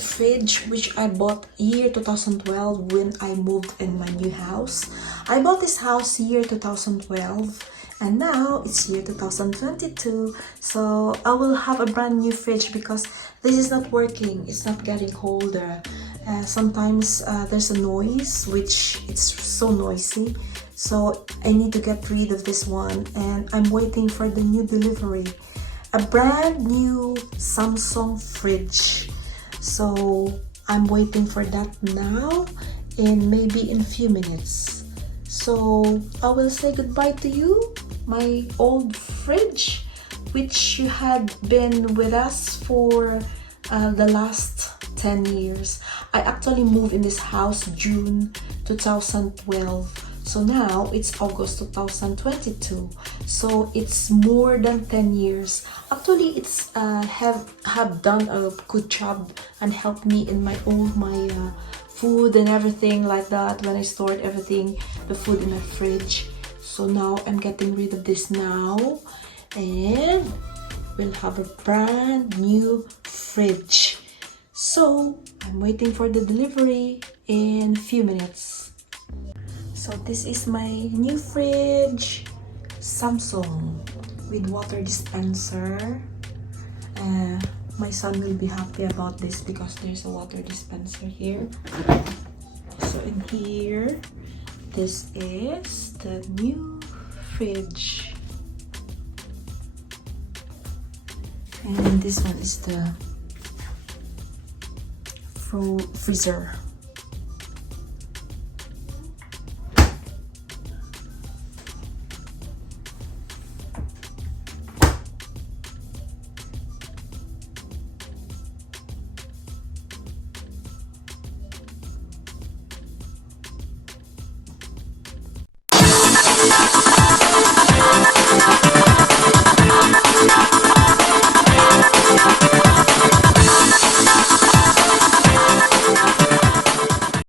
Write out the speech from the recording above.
old fridge which I bought year 2012 when I moved in my new house. I bought this house year 2012 and now it's year 2022, so I will have a brand new fridge because this is not working. It's not getting colder. Sometimes there's a noise, which it's so noisy, so I need to get rid of this one, and I'm waiting for the new delivery, a brand new Samsung fridge. So I'm waiting for that now, and maybe in a few minutes. So I will say goodbye to you, my old fridge, which you had been with us for the last 10 years. I actually moved in this house June 2012. So now it's August 2022. So it's more than 10 years. Actually, it's have done a good job and helped me in my food and everything like that when I stored everything, the food in my fridge. So now I'm getting rid of this now, and we'll have a brand new fridge. So I'm waiting for the delivery in a few minutes. So this is my new fridge, Samsung, with water dispenser. My son will be happy about this because there's a water dispenser here. So in here, this is the new fridge. And this one is the freezer.